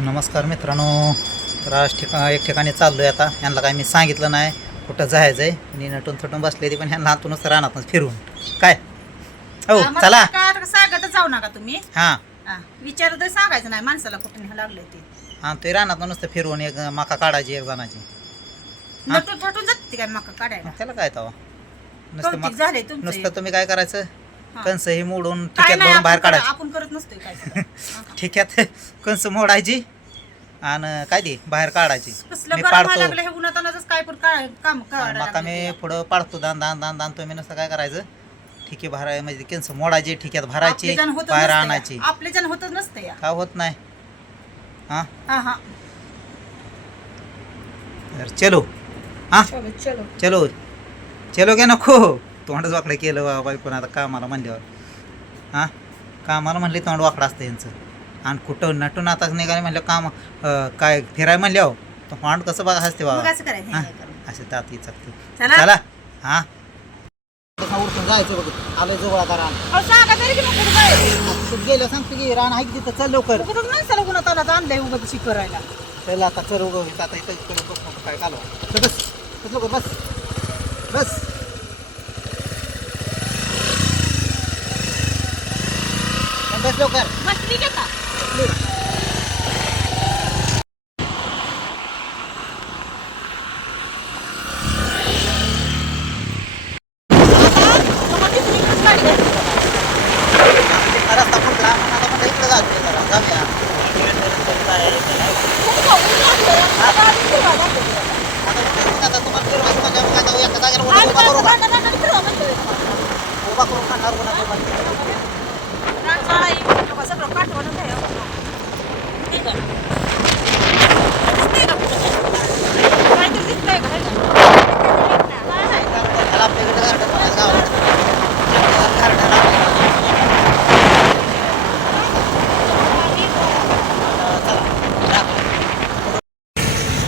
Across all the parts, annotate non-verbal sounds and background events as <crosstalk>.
नमस्कार मित्रांनो. तर आज ठिका एक ठिकाणी चाललो आहे आता. यांना काय मी सांगितलं नाही. कुठं जायचं आहे आणि नटून थटून बसले ते पण ह्यांना हातूनच रानातूनच फिरून. काय? हो आम्हाला चला. काय सांगतच जाऊ नका तुम्ही. हां. विचार तर सांगायचं नाही. माणसाला कुठे न्यावं लागलं ते. हां ते रानातून नुसतं फिरवून एक माका काढायची एक जणाची? नटून फटून जाते काय मका काढायला? त्याला काय तवा? नुसतं कौतिक मग झालंय तुमचं नुसतं तुम्ही काय करायचं. कंस ही मोडून काय ठिक्यात नाही भरून बाहेर करा- काढायची. आपण करत नसतोय काय सुद्धा. <laughs> ठिक्यात कंस मोडायची आणि काय ती बाहेर काढायची. कसलं मी गरम व्हायला पाडतो. हे उन्हातानाच काय पण काय काम करायला मका मी पुढं पाडतो दान दान दान दान. तुम्ही नुसतं काय करायचं? ठिके भराय म्हणजे केस मोडायचे ठिक्यात भरायची बाहेर आणायची. आपले जण होतच नसतं या. का होत नाही? हां? हा हा. तर चलो. हां? चलो चलो. चलो. क्या नको. तोंडच वाकडं केलं बा बायकोनं आता कामाला म्हणल्यावर. हां? कामाला म्हणले तोंड वाकडं असतं यांचं. आणि कुठं नटून आता निघाले म्हणलं काम काय फिराय म्हणल्यावर तर तोंड कसं बघा हसते बाबा. हां? हे. असे ताती चकते चला. हां? उरकून जायचं बघ. आलं जवळ आता रान. गेलं सांगतो की रान आहे तिथं? चल लवकर. माणसाला उन्हातानाच आणलंय उगाच तशी करायला चल आता कर उगव आता इथं काय चल बस. बस बस. बस. लवकर बसली का आता? रस्ता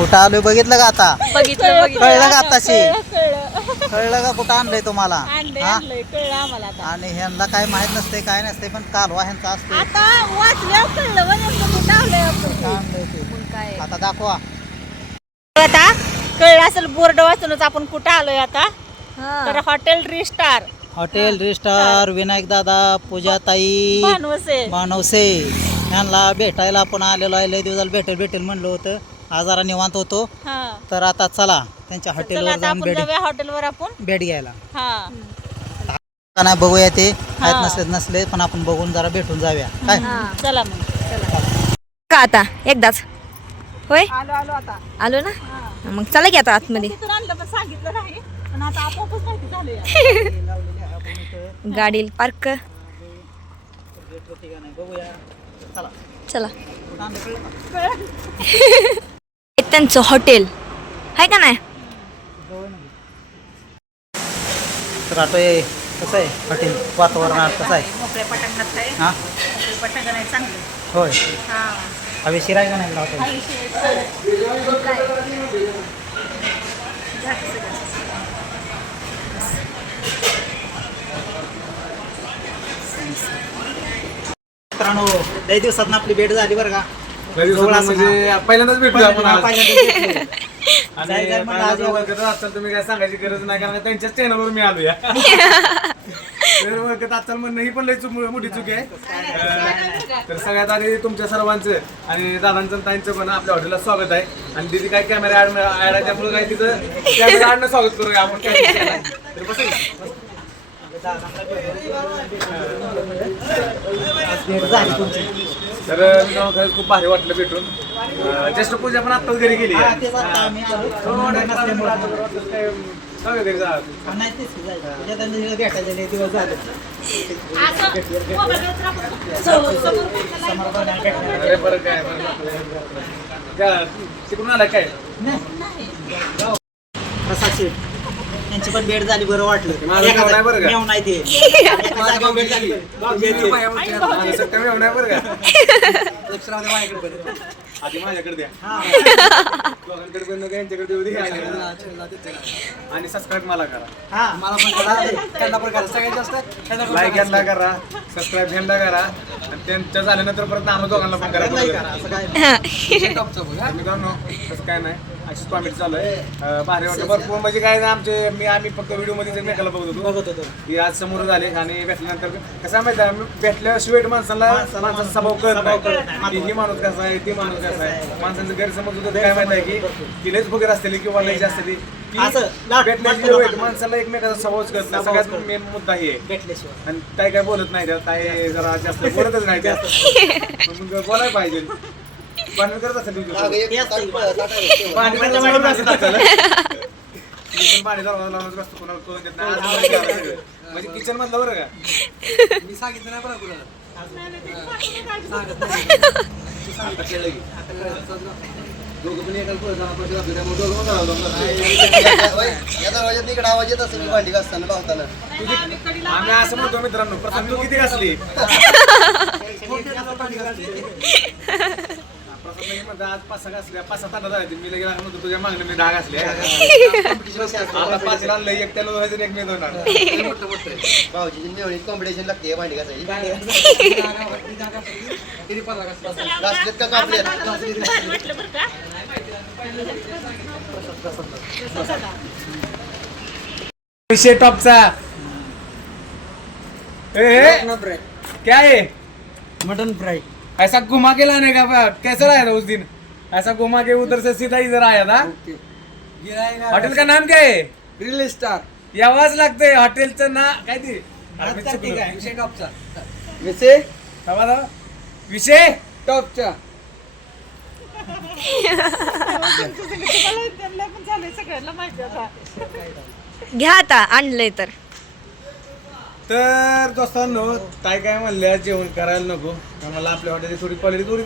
कुठं आलोय बघितलं का आता बघितलं बघितलं कळलं का आताशी कळलं का? कुठं आणलंय तुम्हाला? आणलंय हा? आणलंय. कळलं आम्हाला आता. आणि ह्यांना काय माहीत नसते काय नसते पण कालवा ह्यांचा असतो आता वाचल्यावर कळलं बघ नेमकं कुठं आलोय आपण काय आणलंय ते. मग काय? आता दाखवा. आता कळलं असेल बोर्ड वाचूनच आपण कुठं आलोय आता? तर हॉटेल रिस्टार. हॉटेल रिस्टार विनायक दादा पूजाताई भानवसे. मानवसे ह्यांना भेटायला आपण आलेलो आहे. लय दिवसाला भेटेल भेटेल म्हणलं होतं. आजारा निवांत होतो. हा. तर आता चला. त्यांच्या चला हॉटेलवर आता जाऊन आपण भेट जाऊया हॉटेलवर आपण. भेट घ्यायला. हा. का नाही बघूया ते. आहेत हा. नसले नसले पण आपण बघून जरा भेटून जाऊया. काय? चला मग. चला. का आता? एकदाच. होय? आलो आलो आता. आलो ना? मग चला की आता आतमध्ये. तिथून आणलं पण सांगितलं नाही. पण आता आपोआपच माहिती झालं या. <laughs> गाडी पार्क बघूया चला. चला कुठं आणलं कळलं? <laughs> का? एक त्यांचं हॉटेल. आहे का नाही? तर आता हे कसं आहे? हॉटेल वातावरण कसं आहे? मोकळ्या पटांगणात आहे हां? मोकळे पटांगण आहे चांगलं. होय. हा. हवेशीर आहे का नाही हॉटेल मित्रांनो लय दिवसात आपली भेट झाली बरं का. जवळ असं म्हणजे पहिल्यांदाच भेटलो आपण आज. पहिल्यांदाच. आणि म्हणलं आज पहिल्यांदा ओळखत असाल तुम्ही काय सांगायची गरज नाही कारण त्यांच्याच चॅनलवर मी आलो या तर ओळखत असाल म्हणणं ही पण लई चूक मोठी चुकी आहे अं, तर सगळ्यात आधी तुमच्या सर्वांचं आणि दादांचं आणि ताईंचं पण आपल्या हॉटेलला स्वागत आहे आणि तिथे काय कॅमेरा ऍड ऍड आहे त्यामुळे काय तिथं कॅमेरा ऍडनं स्वागत करूया आपण काय. तर बसा की. आज भेट झाली तुमची तर मित्रांनो खरंच खूप भारी वाटलं भेटून. जस्ट पूजा पण आत्ताच घरी गेली तिकडून आला काय? त्यांची पण भेट झाली बरं वाटलं. नाही? मेव नाही ते. एका <laughs> माझं आधी माझ्याकडे द्या. दोघांकडे पण नका, यांच्याकडे देऊ दे. आणि सबस्क्राईब मला करा. हा मला पण लाईक <laughs> करा. यांना करा. सबस्क्राईब यांना करा. आणि त्यांच्या झाल्यानंतर परत आम्हाला दोघांना पण करा. नाही करा, असं <laughs> काय तसं काय नाही. अशीच कॉमेडी चालू आहे भारी वाटतं भरपूर म्हणजे काय नाही आमचे मी आम्ही फक्त व्हिडिओमध्ये एकमेकाला बघत होतो. बघत होतो. की आज समोर झाले आणि भेटल्यानंतर कसं आहे माहिती आहे भेटल्याशिवाय माणसाला माणसाचा स्वभाव कळत नाही. की ही माणूस कसा आहे ती माणूस कसा आहे. माणसांचं गैरसमज होतं काय माहिती आहे की ती लयच फुगेर असलेली किंवा लयची असलेली की असं लाट- भेटल्याची लाटतो वेळ लोकांना. माणसाला एकमेकाचा स्वभावच कळत नाही. सगळ्यात मेन मुद्दा हे. भेटल्याशिवाय आणि ताई काय बोलत नाही ताई जरा जास्त बोलतच नाही जास्त. मग बोलायला पाहिजे. भांडण करत असेल तुझ्यासोबत. ते असतं की. <laughs> मी पण पाणी जवळ लावूनच बसतो, कोणाला कळून देत नाही. आज मला कळालं सगळं. म्हणजे किचन मधलं बरं का आता कळलं की. आवाज येत असेल भांडी घासताना पावताना आम्ही असं म्हणतो मित्रांनो प्रथम तू किती म्हणतो, <laughs> आज पाच सहा घासल्या मी लगेच म्हणतो तुझ्या मागणं मी दहा आता <laughs> पाच दोघांचं एक मी दोन कॉम्पिटिशन लागते भांडी घासायची. घासलेत का टॉपचा. ए, ए, क्या? है मटन फ्राई ऐसा घुमा के लाने का कैसा आया था उस दिन? ऐसा घुमा के उधर से सीधा इधर आया था? हॉटेल का नाम क्या है? Grill star. यावाच लागतंय हॉटेलचं ना काय ते. विषय टॉपचा विषय. विषय? टॉपचा घ्या आता आणलंय तर. तर दोस्तांनो काय काय म्हणल्या? जेवण करायला नको. आम्हाला आपल्या हॉटेलची थोडी क्वालिटी थोडी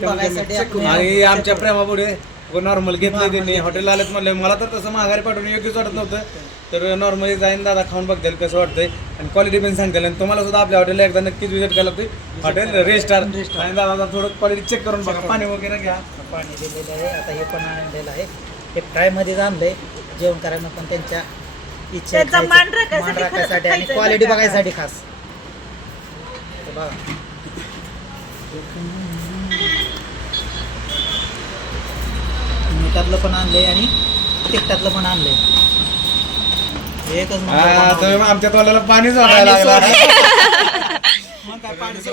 बघायसाठी आपण- आणि आमच्या प्रेमापुढे नॉर्मल घेतलं त्यांनी. हॉटेल आलेत म्हणलं मला तर तसं माघारी पाठवून योग्यच वाटत नव्हतं. तर नॉर्मली जाईन दादा खाऊन बघतील कसं वाटतंय. आणि क्वालिटी पण सांगतील. आणि तुम्हाला सुद्धा आपल्या हॉटेलला एकदा नक्कीच विजिट करायला लागते हॉटेल रेस्टार आणि दादा थोडं क्वालिटी चेक करून बघा. पाणी वगैरे घ्या. पाणी दिलेलं आहे. आता हे पण आणलेलं आहे. हे फ्रायमध्ये आणलंय. जेवण करायला पण त्यांच्या इच्छा आहे त्यांचा खायचं. मान राखायसाठी मान खरं राखायसाठी आणि क्वालिटी बरं का? बघायसाठी खास बघा मिठातलं पण आणलंय आणि तिखटातलं पण आणलंय एकच हा, बनवलंय. तर आमच्या तोंडाला पाणी जोडायला पाणी लागला <laughs> मग काय पाणी की.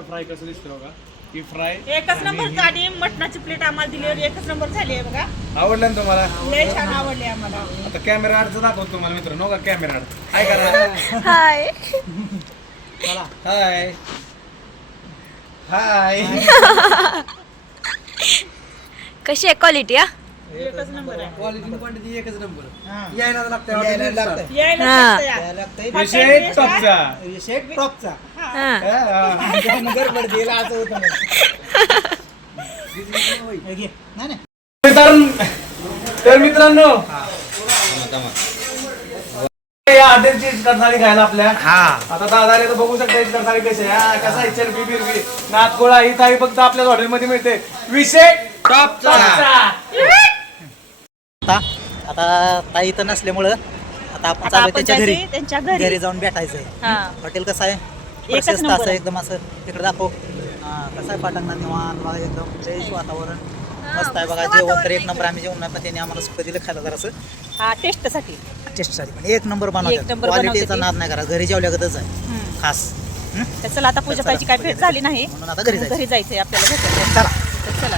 फ्राय कसं दिसतं बघा ही फ्राय एकच नंबर आणि मटणाची प्लेट आम्हाला दिली एकच नंबर झाली आहे बघा. आवडलं ना तुम्हाला? लय छान आवडली आम्हाला. आता कॅमेरा आडचं दाखवतो तुम्हाला मित्रांनो. का कॅमेरा आड काय करा. हाय. चला. हाय. हाय. कशी आहे क्वालिटी हा? एकच नंबर आहे. क्वालिटी क्वांटिटी एकच नंबर. हा. यायला लागतं यायला लागतंय. यायला हा. लागतं या. यायला लागतंय. विषय टॉपचा विषय टॉपचा हा. हा. गडबड दिला असं होतं मग. <laughs> हे घे. नाही नाही. मित्रांनो तर मित्रांनो. या खायला आपल्या. हा. आता दादा तर बघू शकता ही कडसाळी कशी आहे. हा, कसा आहे? चरबी बिरबी नातकोळा ही थाळी फक्त आपल्याच हॉटेलमध्ये मिळते. विषय टॉपचा. आता आता ताई इथं नसल्यामुळं आता आपण चालू त्याच्या घरी. त्यांच्या घरी. घरी जाऊन भेटायचंय. हा. हॉटेल कसं आहे? एकच प्रशस्त नंबर असं आहे. एकदम असं तिकडे दाखव. हा कसं आहे पाटणा निवांत? बघा एकदम फ्रेश वातावरण. मस्त आहे बघा जेवण तर एक नंबर. आम्ही जेवणात त्यांनी आम्हाला सुख दिलं खायला जरासं. हा टेस्टसाठी. टेस्टसाठी पण. एक नंबर एक बनवतात क्वालिटीचा नाद नाही करा. घरी जेवल्यागतच आहे. खास. हं? तर चला आता पूजा पाहिजे काय भेट झाली नाही. म्हणून आता घरी जायचं घरी जायचंय. आपल्याला भेटायला चला तर चला.